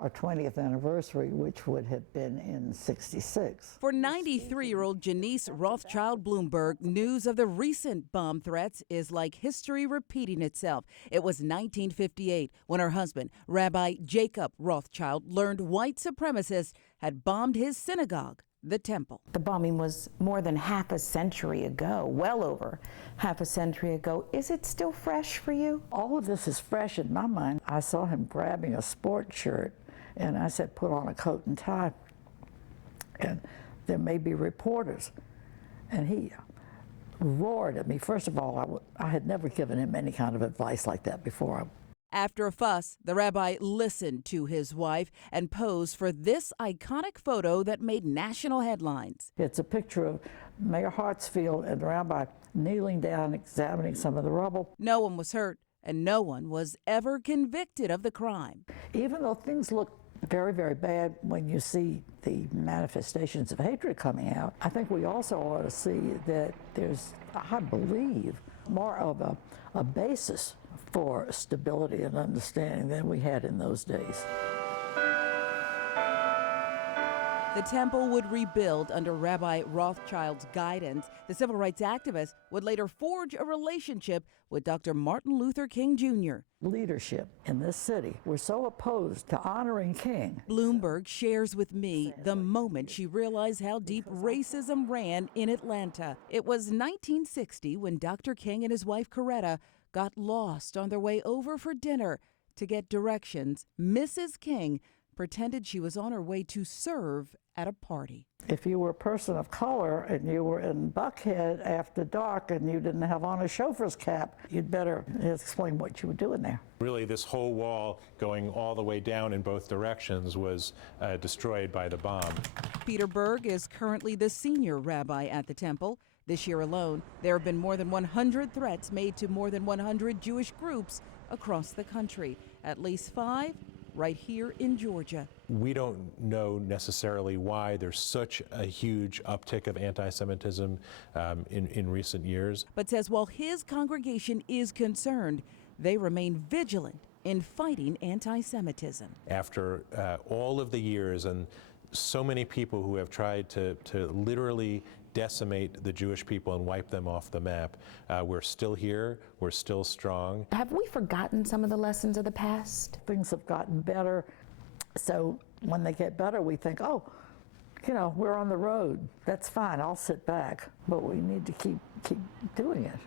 our 20th anniversary, which would have been in '66. For 93-year-old Janice Rothschild Bloomberg, news of the recent bomb threats is like history repeating itself. It was 1958 when her husband, Rabbi Jacob Rothschild, learned white supremacists had bombed his synagogue, the Temple. The bombing was more than half a century ago, well over half a century ago. Is it still fresh for you? All of this is fresh in my mind. I saw him grabbing a sports shirt, and I said, put on a coat and tie, and there may be reporters. And he roared at me. First of all, I had never given him any kind of advice like that before. After a fuss, the rabbi listened to his wife and posed for this iconic photo that made national headlines. It's a picture of Mayor Hartsfield and the rabbi kneeling down, examining some of the rubble. No one was hurt, and no one was ever convicted of the crime. Even though things look very, very bad when you see the manifestations of hatred coming out, I think we also ought to see that there's, I believe, more of a basis for stability and understanding than we had in those days. The temple would rebuild under Rabbi Rothschild's guidance. The civil rights activist would later forge a relationship with Dr. Martin Luther King Jr. Leadership in this city were so opposed to honoring King. Bloomberg shares with me the moment she realized how deep racism ran in Atlanta. It was 1960 when Dr. King and his wife Coretta got lost on their way over for dinner. To get directions, Mrs. King pretended she was on her way to serve at a party. If you were a person of color and you were in Buckhead after dark and you didn't have on a chauffeur's cap, you'd better explain what you were doing there. Really, this whole wall going all the way down in both directions was destroyed by the bomb. Peter Berg is currently the senior rabbi at the temple. This year alone, there have been more than 100 threats made to more than 100 Jewish groups across the country, at least 5 right here in Georgia. We don't know necessarily why there's such a huge uptick of anti-Semitism in recent years. But says while his congregation is concerned, they remain vigilant in fighting anti-Semitism. After all of the years and so many people who have tried to literally decimate the Jewish people and wipe them off the map, we're still here, we're still strong. Have we forgotten some of the lessons of the past? Things have gotten better, so when they get better, we think, oh, you know, we're on the road. That's fine, I'll sit back. But we need to keep doing it.